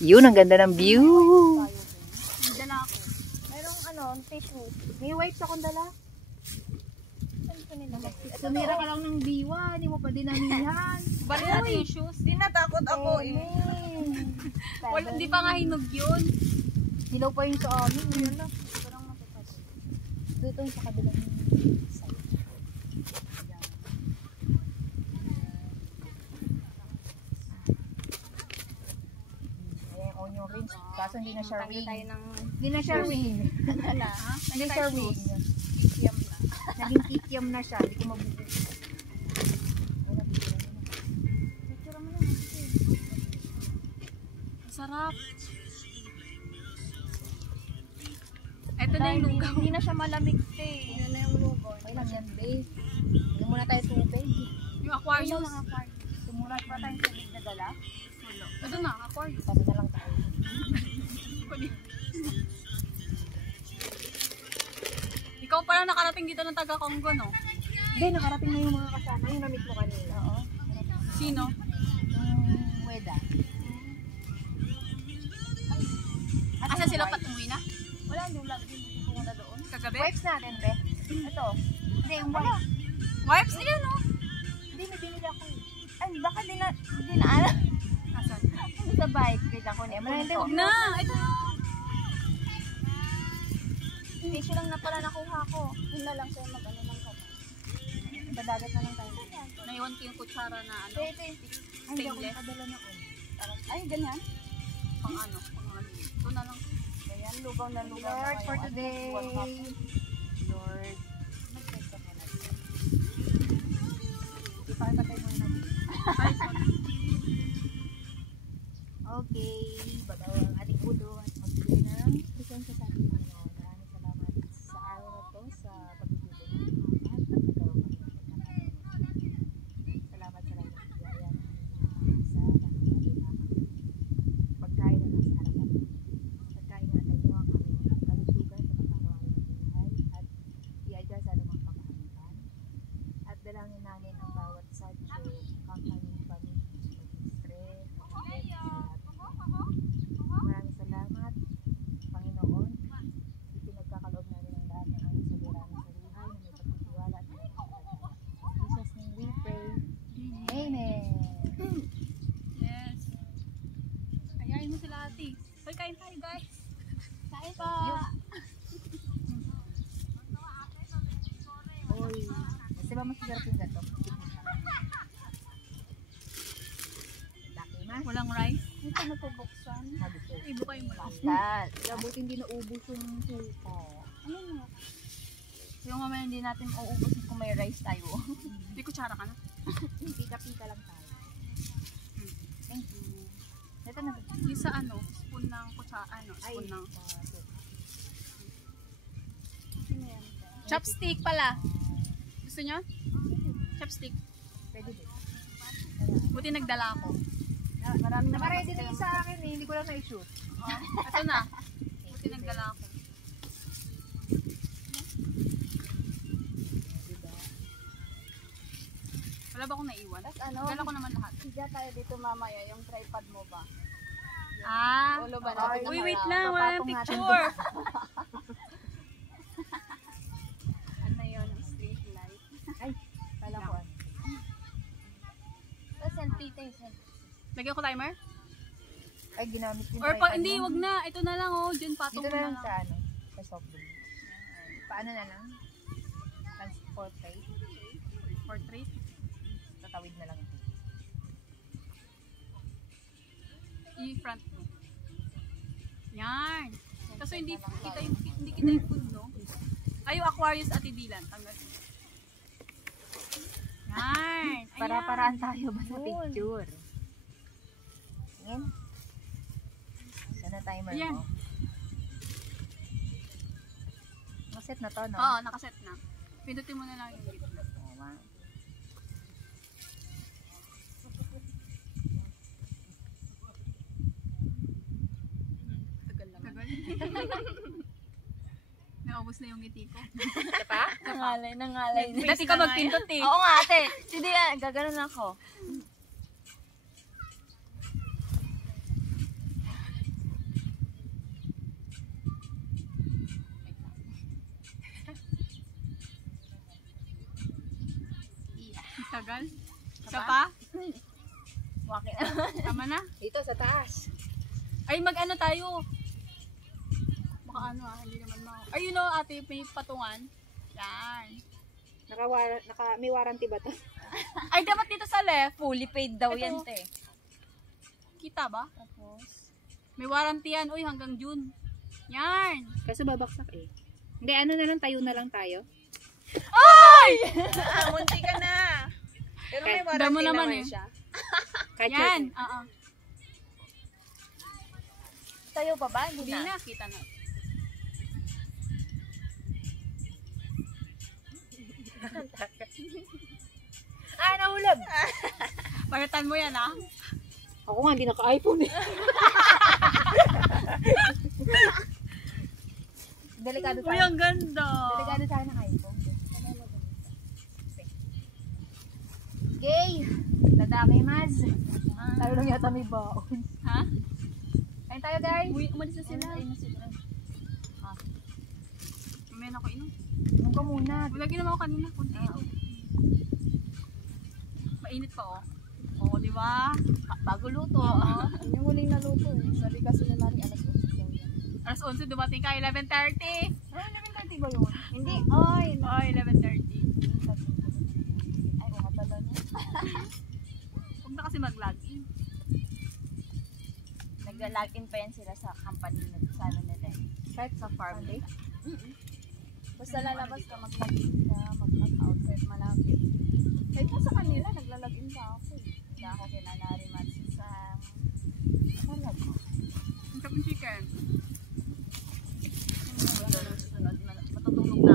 Yun, ang ganda ng view. Dala ako. Merong tissue. May wipes akong dala. Sumira ka lang ng biwa, hindi mo pa dinamihan. Bali natin yung shoes. Di natakot ako eh. Wala, di pa nga hinog yun. Hilaw pa yun sa amin. Yun na. Parang matipas. Dito yung sa kabilang side. Ayan, onion rings. Kaso hindi na siya wing. Hindi na siya wing. Hindi siya wing. Kikiam na. Naging kikiam na siya. Hindi ko mabubuhay. Sarap. Ito na yung lugaw. Hindi na siya malamig eh. Yan na yung lugaw. Okay lang yan, babe. Hindi muna tayo tubig. Yung aquarium. Sumurat pa tayong tubig na dala. Wala. Ito na, aquarium. Kasi na lang tayo. Ikaw pala nakarating dito ng taga-Congo, no? Hindi, nakarating na yung mga kasama. Yung na-meet mo kanina. Oo. Sino? Yung Weda. Asa sila patuloy na? Wala, hindi pumunta doon. Kagabi? Wipes natin, be. Ito. Hindi, yung wipes. Wipes nila, no? Hindi, may binili ako eh. Ay, baka di na alam. Asan? Ano sa bike? Wait lang ko niya. Hindi, Huwag na! Ito na! tissue lang na pala nakuha ko. Yun na lang sa'yo mag-ano ng kamay. Badagat na lang tayo. Naiwan ko yung kutsara na ano. Ito. Ay, hindi ako Stainless. nakadala na on. Ay, ganyan. Pang ano. Pang ano. Ito na lang. Ayan, lugaw na lugaw. Lord, for today. Lord. Mag-test ka muna. Ipakita kayo muna. Okay. Bagaw ang ating ulo at magbigay ng isang sa ating Panginoon. Maraming salamat sa araw na to, sa pagtutulong ng lahat at nagkaroon kami ng pagkakaroon. Salamat sa lahat ng biyaya sa namin na pagkain na nasa harapan. Pagkaingatan niyo ang aming kalusugan sa pang-araw-araw na buhay at iadya sa anumang pagkakamtan. At dalangin namin ang bawat sadyo, company, family, stress, maraming salamat, Panginoon. Ipinagkakaloob namin ang lahat ng aming suliranin sa buhay na may pagtitiwala at may pagkakataon. In Jesus' name we pray. Amen. Yes. Ayayin mo sila ate. Hoy, kain tayo guys. Kain pa. Oy. Kasi ba masarap yung gato? Walang rice. Hindi ka napabuksan. Ibukay mo lang. Basta. Buti hindi naubos yung suka. Ano nga? Yung mamaya hindi natin mauubos kung may rice tayo. Hindi kutsara ka na. Pika-pika lang tayo. Thank you. Ito na. Yung sa ano, spoon ng kutsara, ano, spoon ng... Chopstick pala. Gusto nyo? Chopstick. Pwede din. Buti nagdala ako. Maraming naka-ready na sa akin eh. Hindi ko lang na-shoot. Ito na. Buti nagdala ako. Wala ba akong naiwan? Ano? Dala ko naman lahat. Higa tayo dito mamaya. Yung tripod mo ba? Ah! Ulo ba natin? Uy, wait lang. Walang picture. Ano yun? Street light. Ay, kala ko ano. Selfie tayo. Lagyan ko timer? Ay, ginamit yung Or tripod hindi, mo. wag na. Ito na lang oh. Diyan patong Dito mo na na lang lang. sa ano? Sa soft drink. Paano na lang? Portrait. Portrait. Tatawid na lang ito. I-front mo. Yan. Kaso hindi kita yung food, no? Ay, yung Aquarius at Dilan. Tanggal. Yan. Para-paraan tayo ba sa picture? Tingin. Sana timer Ayan. mo. Nakaset na to, no? Oo, nakaset na. Pindutin mo na lang yung gitna. Tagal lang. Tagal. Naubos na yung ngiti ko. Pa? Nangalay. Dati ka magpindot eh. Oo nga, ate. Hindi, gaganon ako. Bagal? Isa pa? Wakit. Tama na? Dito sa taas. Ay, mag-ano tayo? Baka ano hindi naman Ay, you know, ate, may patungan. Yan. May warranty ba to? Ay, dapat dito sa left. Fully paid daw Ito. yan, te. Kita ba? Tapos, May warranty yan. Uy, hanggang June. Yan. Kaso babaksak eh. Hindi, ano na lang, tayo na lang tayo. Ay! munti ka na. Pero may Damo warranty naman naman eh. siya. Yan. Tayo pa ba? Hindi na. Kita na. Nahulog. Palitan mo yan, ha? Ako nga, hindi naka-iPhone eh. Delikado Uy, ang ganda. Delikado tayo ng iPhone. Okay. Dadami, Maz. Tayo lang yata may baon. Ha? Kain tayo, guys. Uy, umalis na sila. Ayun na sila. Mamaya na ako inom. Inom ka muna. Lagi naman ako kanina. Kunti ito. Mainit pa, oh. Oo, di ba? Bago luto. Yun yung huling naluto eh. Sabi kasi na namin alas 8 daw yan. Alas 11, dumating ka, 11:30. Ah, 11:30 ba yun? Hindi. Ay, 11:30. Ay, oo nga pala no. Huwag na kasi mag-login. Nag-login pa yan sila sa company na sa ano nila eh. Kahit sa farm day. Basta lalabas ka, mag-login ka, mag-log out kahit malapit. Kahit pa sa kanila, nagla-login pa ako eh. Hindi ako kinanari man